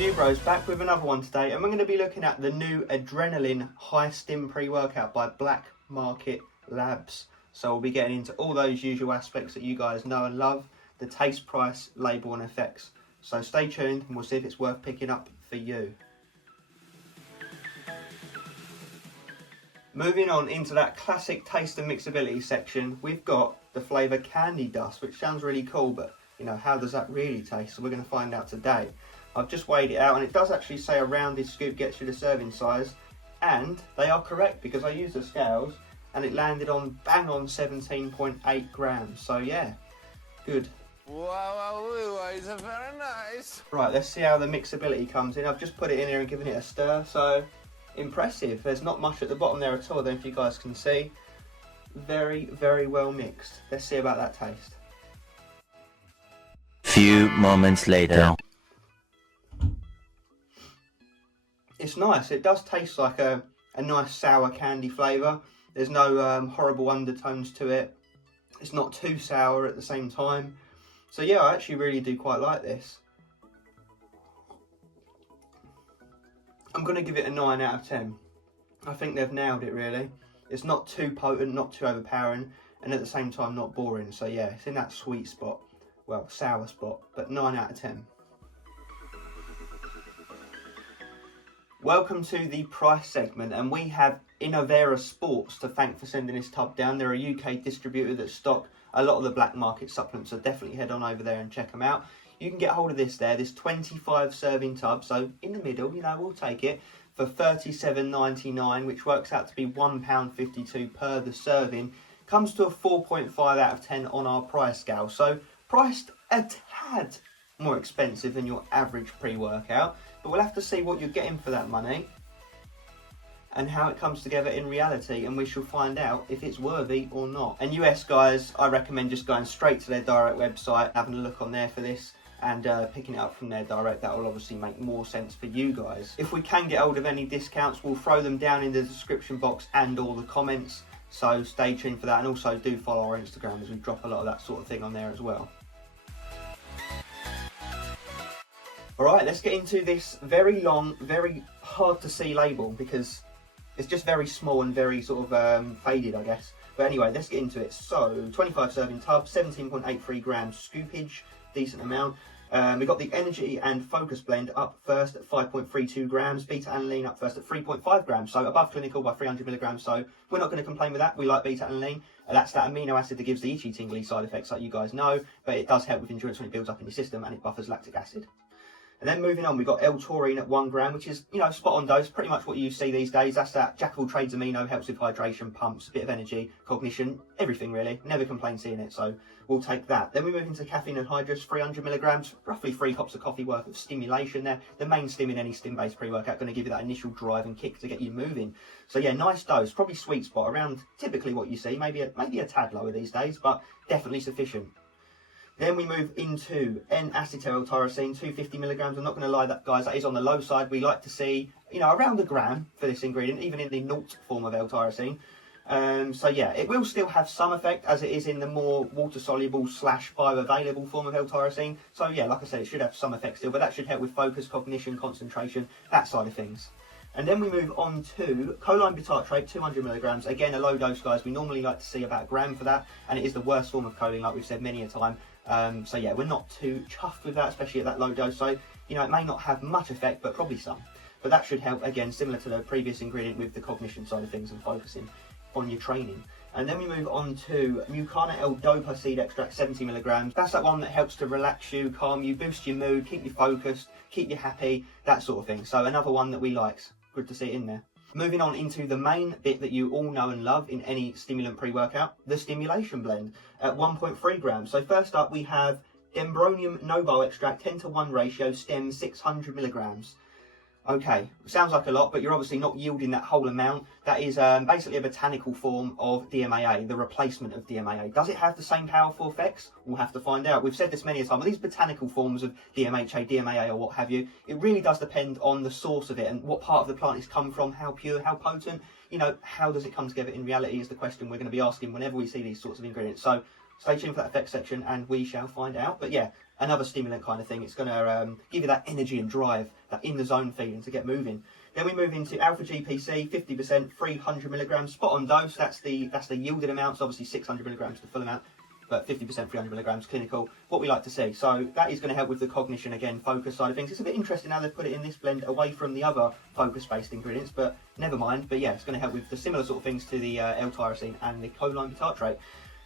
Review Bros back with another one today, and we're going to be looking at the new Adrendolyn High Stim pre-workout by Black Market Labs. So we'll be getting into all those usual aspects that you guys know and love, the taste, price, label and effects. So stay tuned and we'll see if it's worth picking up for you. Moving on into that classic taste and mixability section, we've got the flavour Candy Dust, which sounds really cool, but you know, how does that really taste? So we're going to find out today. I've just weighed it out and it does actually say a rounded scoop gets you the serving size, and they are correct because I used the scales and it landed on bang on 17.8 grams. So yeah, good. Wow, it's very nice. Right, let's see how the mixability comes in. I've just put it in here and given it a stir, so impressive. There's not much at the bottom there at all, I don't know if you guys can see. Very, very well mixed. Let's see about that taste. Few moments later. It's nice. It does taste like a nice sour candy flavour. There's no horrible undertones to it. It's not too sour at the same time. So yeah, I actually really do quite like this. I'm going to give it a 9 out of 10. I think they've nailed it really. It's not too potent, not too overpowering, and at the same time not boring. So yeah, it's in that sweet spot. Well, sour spot, but 9 out of 10. Welcome to the price segment, and we have Innovera Sports to thank for sending this tub down. They're a UK distributor that stock a lot of the black market supplements, so definitely head on over there and check them out. You can get hold of this 25 serving tub, so in the middle, you know, we'll take it, for £37.99, which works out to be £1.52 per the serving. Comes to a 4.5 out of 10 on our price scale, so priced a tad more expensive than your average pre-workout, but we'll have to see what you're getting for that money and how it comes together in reality, and we shall find out if it's worthy or not. And US guys, I recommend just going straight to their direct website, having a look on there for this, and picking it up from their direct. That will obviously make more sense for you guys. If we can get hold of any discounts, we'll throw them down in the description box and all the comments, so stay tuned for that, and also do follow our Instagram as we drop a lot of that sort of thing on there as well. Alright, let's get into this very long, very hard to see label because it's just very small and very sort of faded, I guess. But anyway, let's get into it. So, 25 serving tub, 17.83 grams scoopage, decent amount. We've got the Energy and Focus blend up first at 5.32 grams, beta-alanine up first at 3.5 grams, so above clinical by 300 milligrams. So we're not going to complain with that. We like beta-alanine. That's that amino acid that gives the itchy tingly side effects like you guys know, but it does help with endurance when it builds up in your system, and it buffers lactic acid. And then moving on, we've got L-taurine at 1 gram, which is, you know, spot on dose, pretty much what you see these days. That's that jack of all trades amino, helps with hydration, pumps, a bit of energy, cognition, everything really. Never complain seeing it, so we'll take that. Then we move into caffeine anhydrous, 300 milligrams, roughly 3 cups of coffee worth of stimulation there. The main stim in any stim-based pre-workout, going to give you that initial drive and kick to get you moving. So yeah, nice dose, probably sweet spot, around typically what you see, maybe a tad lower these days, but definitely sufficient. Then we move into N-acetyl-tyrosine, 250 milligrams. I'm not going to lie, that guys, that is on the low side. We like to see, you know, around a gram for this ingredient, even in the naught form of L-tyrosine. So yeah, it will still have some effect as it is in the more water-soluble / bioavailable form of L-tyrosine. So yeah, like I said, it should have some effect still, but that should help with focus, cognition, concentration, that side of things. And then we move on to choline bitartrate, 200 milligrams. Again, a low dose, guys. We normally like to see about a gram for that, and it is the worst form of choline, like we've said many a time. So yeah, we're not too chuffed with that, especially at that low dose. So, you know, it may not have much effect, but probably some. But that should help, again, similar to the previous ingredient with the cognition side of things and focusing on your training. And then we move on to Mucana L-dopa seed extract, 70 milligrams. That's that one that helps to relax you, calm you, boost your mood, keep you focused, keep you happy, that sort of thing. So another one that we like. Good to see it in there. Moving on into the main bit that you all know and love in any stimulant pre-workout, the stimulation blend at 1.3 grams. So first up we have Dendronium nobile extract, 10:1 ratio, Stim 600 milligrams. Okay, sounds like a lot, but you're obviously not yielding that whole amount. That is basically a botanical form of DMAA, the replacement of DMAA. Does it have the same powerful effects? We'll have to find out. We've said this many a time, but these botanical forms of DMHA, DMAA, or what have you, it really does depend on the source of it and what part of the plant it's come from, how pure, how potent. You know, how does it come together in reality is the question we're going to be asking whenever we see these sorts of ingredients. So Stay tuned for that effects section and we shall find out. But yeah, another stimulant kind of thing. It's going to give you that energy and drive, that in the zone feeling to get moving. Then we move into alpha GPC, 50%, 300 milligrams, spot on dose. That's the yielded amount. So obviously 600 milligrams the full amount, but 50%, 300 milligrams clinical. What we like to see. So that is going to help with the cognition again, focus side of things. It's a bit interesting how they've put it in this blend away from the other focus-based ingredients, but never mind. But yeah, it's going to help with the similar sort of things to the L-tyrosine and the choline bitartrate.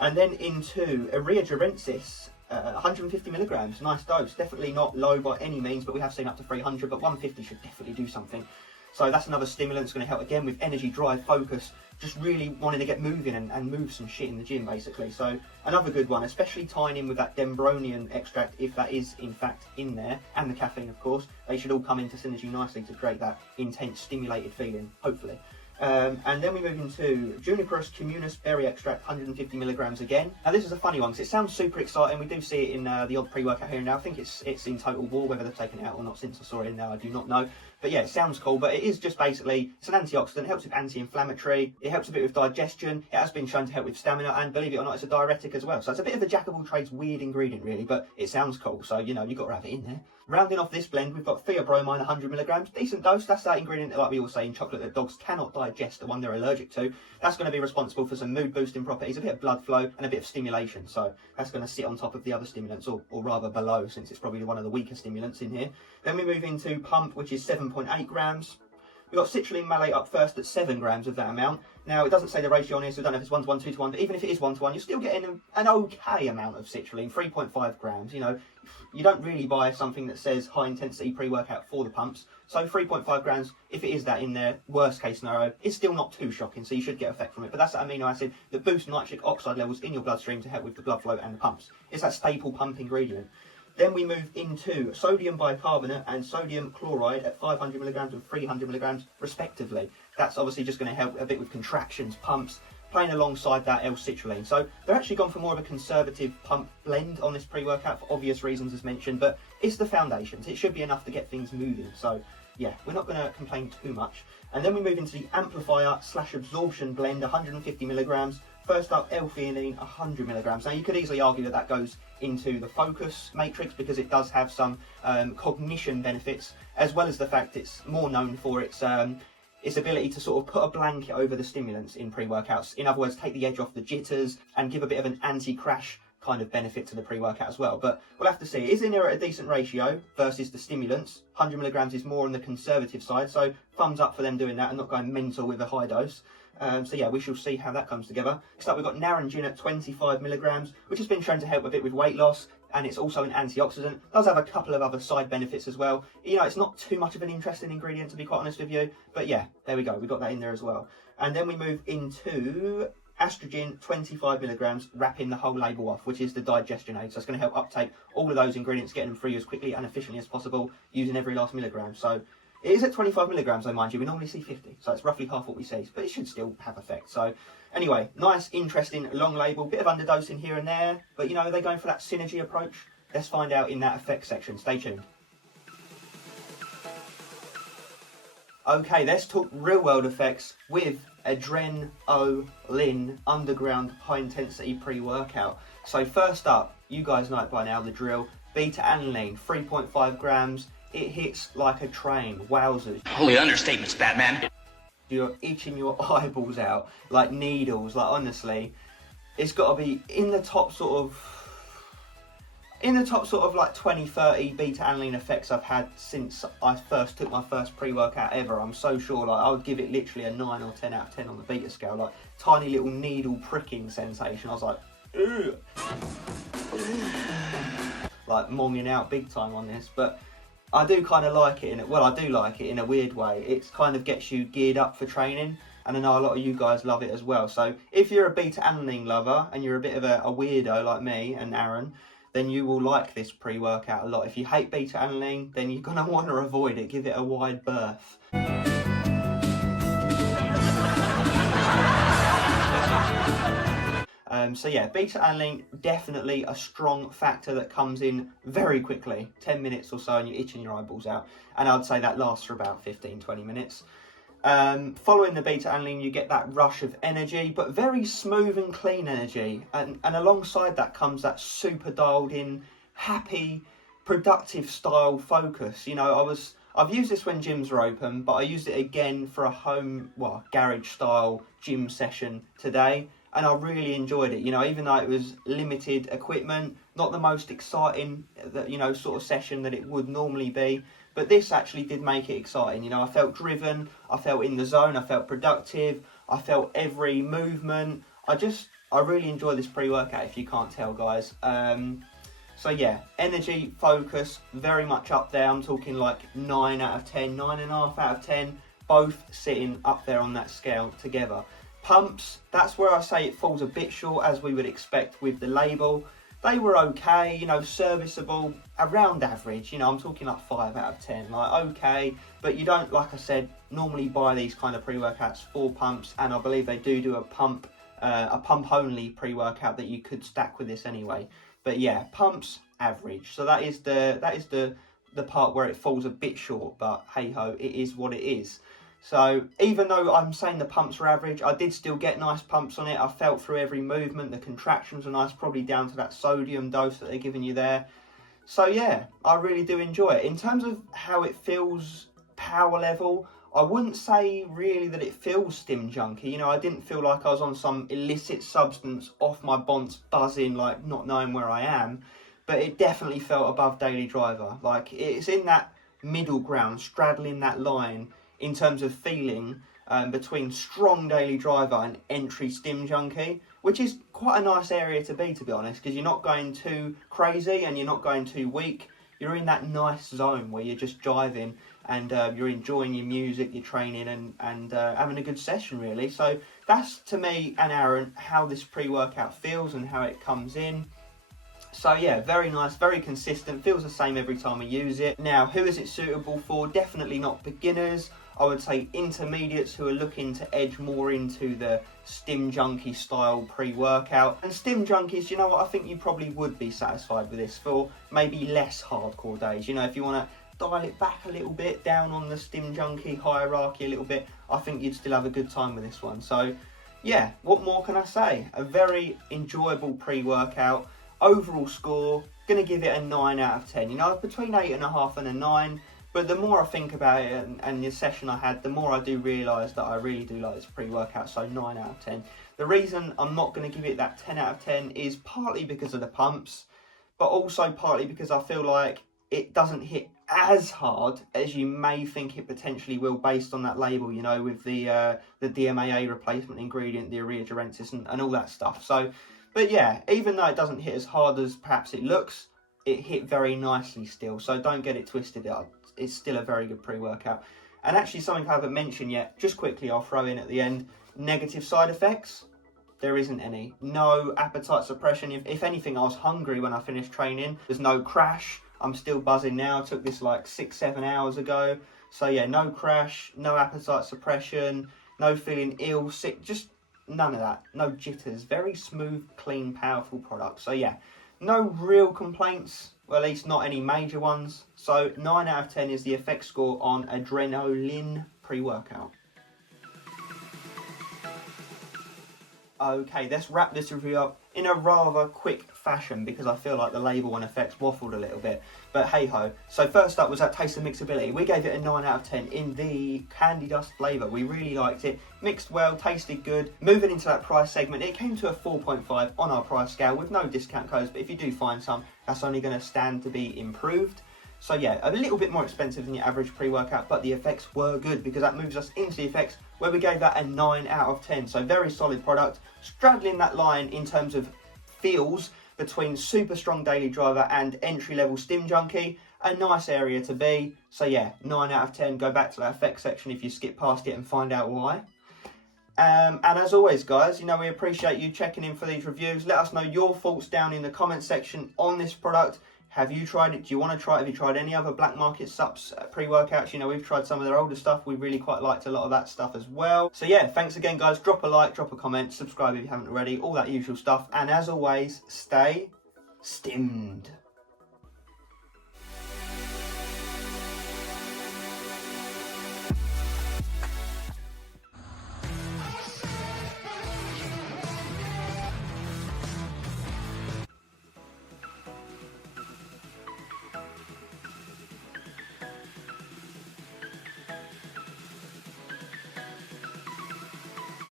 And then into Adrenolyne, 150 milligrams, nice dose. Definitely not low by any means, but we have seen up to 300, but 150 should definitely do something. So that's another stimulant that's going to help again with energy, drive, focus, just really wanting to get moving and move some shit in the gym basically. So another good one, especially tying in with that Adrendolyn extract, if that is in fact in there, and the caffeine of course. They should all come into synergy nicely to create that intense stimulated feeling, hopefully. And then we move into Juniperus communis berry extract, 150 milligrams again. Now this is a funny one because it sounds super exciting. We do see it in the odd pre-workout here and now. I think it's in Total War. Whether they've taken it out or not since I saw it in now, I do not know. But yeah, it sounds cool. But it is just basically, it's an antioxidant. It helps with anti-inflammatory. It helps a bit with digestion. It has been shown to help with stamina, and believe it or not, it's a diuretic as well. So it's a bit of a jack of all trades, weird ingredient really, but it sounds cool. So you know, you've got to have it in there. Rounding off this blend, we've got theobromine, 100 milligrams, decent dose. That's that ingredient, like we all say in chocolate, that dogs cannot digest, the one they're allergic to. That's going to be responsible for some mood boosting properties, a bit of blood flow and a bit of stimulation. So that's going to sit on top of the other stimulants, or rather below, since it's probably one of the weaker stimulants in here. Then we move into pump, which is 7.8 grams. We've got citrulline malate up first at 7 grams of that amount. Now, it doesn't say the ratio on here, so we don't know if it's 1 to 1, 2 to 1, but even if it is 1 to 1, you're still getting an okay amount of citrulline, 3.5 grams. You know, you don't really buy something that says high intensity pre-workout for the pumps. So 3.5 grams, if it is that in there, worst case scenario, it's still not too shocking, so you should get effect from it. But that's that amino acid that boosts nitric oxide levels in your bloodstream to help with the blood flow and the pumps. It's that staple pump ingredient. Then we move into sodium bicarbonate and sodium chloride at 500 milligrams and 300 milligrams respectively. That's obviously just going to help a bit with contractions, pumps, playing alongside that L-citrulline. So they're actually gone for more of a conservative pump blend on this pre-workout for obvious reasons as mentioned, but it's the foundations. It should be enough to get things moving. So yeah, we're not going to complain too much. And then we move into the amplifier / absorption blend, 150 milligrams. First up, L-theanine, 100 milligrams. Now you could easily argue that that goes into the focus matrix because it does have some cognition benefits, as well as the fact it's more known for its ability to sort of put a blanket over the stimulants in pre-workouts. In other words, take the edge off the jitters and give a bit of an anti-crash kind of benefit to the pre-workout as well. But we'll have to see. It is in there at a decent ratio versus the stimulants. 100 milligrams is more on the conservative side, so thumbs up for them doing that and not going mental with a high dose. So yeah, we shall see how that comes together. Next up, we've got naringin at 25 milligrams, which has been shown to help a bit with weight loss, and it's also an antioxidant. It does have a couple of other side benefits as well. You know, it's not too much of an interesting ingredient, to be quite honest with you, but yeah, there we go. We got that in there as well. And then we move into estrogen, 25 milligrams, wrapping the whole label off, which is the digestion aid. So it's going to help uptake all of those ingredients, getting them through as quickly and efficiently as possible, using every last milligram. So it is at 25 milligrams though, mind you. We normally see 50, so it's roughly half what we see, but it should still have effect. So anyway, nice, interesting, long label, bit of underdosing here and there, but you know, they're going for that synergy approach. Let's find out in that effects section. Stay tuned. Okay, let's talk real world effects with Adrendolyn underground high intensity pre-workout. So first up, you guys know it by now, the drill, beta-alanine, 3.5 grams. It hits like a train, wowzers. Holy understatements, Batman. You're itching your eyeballs out like needles, like honestly. It's got to be in the top sort of like 20-30 beta-alanine effects I've had since I first took my first pre-workout ever. I'm so sure, like I would give it literally a 9 or 10 out of 10 on the beta scale, like tiny little needle pricking sensation. I was like, ugh. Like monging out big time on this, but I do kind of like it I do like it in a weird way. It kind of gets you geared up for training, and I know a lot of you guys love it as well. So if you're a beta-alanine lover and you're a bit of a weirdo like me and Aaron, then you will like this pre-workout a lot. If you hate beta-alanine, then you're going to want to avoid it. Give it a wide berth. So yeah, beta-alanine, definitely a strong factor that comes in very quickly, 10 minutes or so, and you're itching your eyeballs out. And I'd say that lasts for about 15-20 minutes. Following the beta-alanine, you get that rush of energy, but very smooth and clean energy. And alongside that comes that super dialed in, happy, productive style focus. You know, I've used this when gyms are open, but I used it again for a home, well, garage style gym session today. And I really enjoyed it, you know, even though it was limited equipment, not the most exciting, you know, sort of session that it would normally be. But this actually did make it exciting. You know, I felt driven, I felt in the zone, I felt productive, I felt every movement. I really enjoy this pre-workout, if you can't tell, guys. So yeah, energy, focus, very much up there. I'm talking like 9 out of 10, 9.5 out of 10, both sitting up there on that scale together. Pumps, that's where I say it falls a bit short, as we would expect with the label. They were okay, you know, serviceable, around average. You know, I'm talking like 5 out of 10, like okay, but you don't, like I said, normally buy these kind of pre-workouts for pumps, and I believe they do a pump only pre-workout that you could stack with this anyway. But yeah, pumps average. So that is the part where it falls a bit short, but hey ho, it is what it is. So even though I'm saying the pumps were average, I did still get nice pumps on it. I felt through every movement. The contractions were nice, probably down to that sodium dose that they're giving you there. So yeah, I really do enjoy it. In terms of how it feels power level, I wouldn't say really that it feels stim junky. You know, I didn't feel like I was on some illicit substance off my bonds buzzing, like not knowing where I am. But it definitely felt above daily driver. Like it's in that middle ground, straddling that line in terms of feeling between strong daily driver and entry stim junkie, which is quite a nice area to be honest, because you're not going too crazy and you're not going too weak. You're in that nice zone where you're just jiving and you're enjoying your music, your training, and having a good session really. So that's, to me and Aaron, how this pre-workout feels and how it comes in. So yeah, very nice, very consistent, feels the same every time we use it. Now, who is it suitable for? Definitely not beginners. I would say intermediates who are looking to edge more into the stim junkie style pre-workout. And stim junkies, you know what, I think you probably would be satisfied with this for maybe less hardcore days. You know, if you want to dial it back a little bit, down on the stim junkie hierarchy a little bit, I think you'd still have a good time with this one. So yeah, what more can I say? A very enjoyable pre-workout. Overall score, gonna give it a 9 out of 10. You know, between 8.5 and a 9. But the more I think about it and the session I had, the more I do realise that I really do like this pre-workout, so 9 out of 10. The reason I'm not going to give it that 10 out of 10 is partly because of the pumps, but also partly because I feel like it doesn't hit as hard as you may think it potentially will based on that label, you know, with the DMAA replacement ingredient, the urea gerensis and all that stuff. So, but yeah, even though it doesn't hit as hard as perhaps it looks, it hit very nicely still, so don't get it twisted. It's still a very good pre-workout. And actually something I haven't mentioned yet, just quickly I'll throw in at the end, negative side effects, there isn't any. No appetite suppression. If anything, I was hungry when I finished training. There's no crash. I'm still buzzing now. I took this like 6-7 hours ago. So yeah, no crash, no appetite suppression, no feeling ill, sick, just none of that. No jitters. Very smooth, clean, powerful product. So yeah, no real complaints, well, at least not any major ones. So 9 out of 10 is the effect score on Adrendolyn pre-workout. Okay, let's wrap this review up in a rather quick fashion because I feel like the label and effects waffled a little bit. But hey ho. So first up was that taste of mixability. We gave it a 9 out of 10 in the candy dust flavour. We really liked it. Mixed well, tasted good. Moving into that price segment, it came to a 4.5 on our price scale with no discount codes. But if you do find some, that's only going to stand to be improved. So yeah, a little bit more expensive than your average pre-workout, but the effects were good because that moves us into the effects where we gave that a 9 out of 10. So very solid product, straddling that line in terms of feels between super strong daily driver and entry-level stim junkie. A nice area to be. So yeah, 9 out of 10. Go back to that effects section if you skip past it and find out why. And as always, guys, you know, we appreciate you checking in for these reviews. Let us know your thoughts down in the comment section on this product. Have you tried it? Do you want to try it? Have you tried any other black market subs pre-workouts? You know, we've tried some of their older stuff. We really quite liked a lot of that stuff as well. So yeah, thanks again, guys. Drop a like, drop a comment, subscribe if you haven't already, all that usual stuff. And as always, stay stimmed.